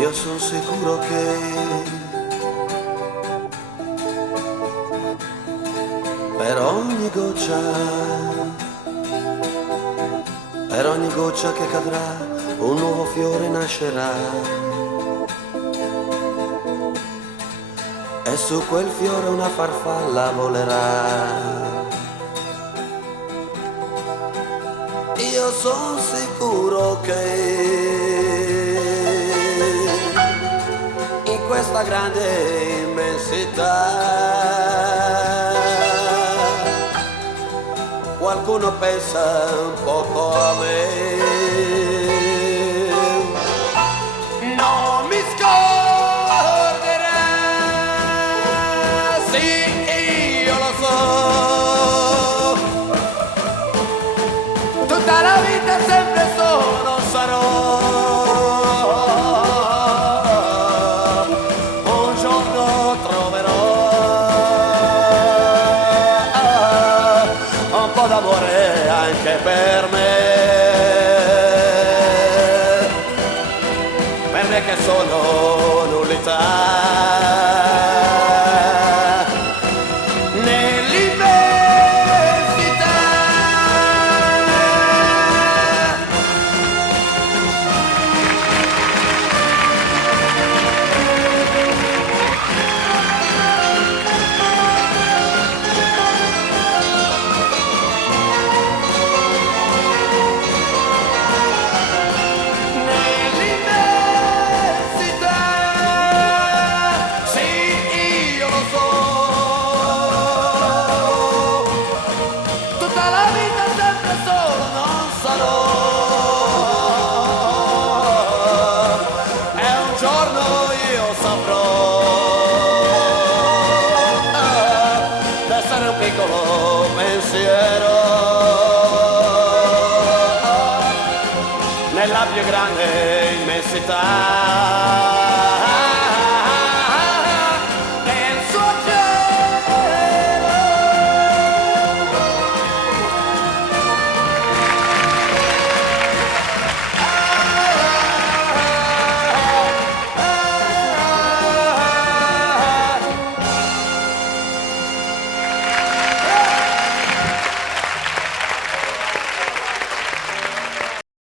Io sono sicuro che per ogni goccia che cadrà, un nuovo fiore nascerà. E su quel fiore una farfalla volerà. Io sono sicuro che in questa grande immensità qualcuno pensa un po' come non mi scorderà, sì, io lo so, tutta la vita sempre solo sarò. Un giorno troverò un po' d'amore anche per me che sono nullità. Un piccolo pensiero nella più grande immensità.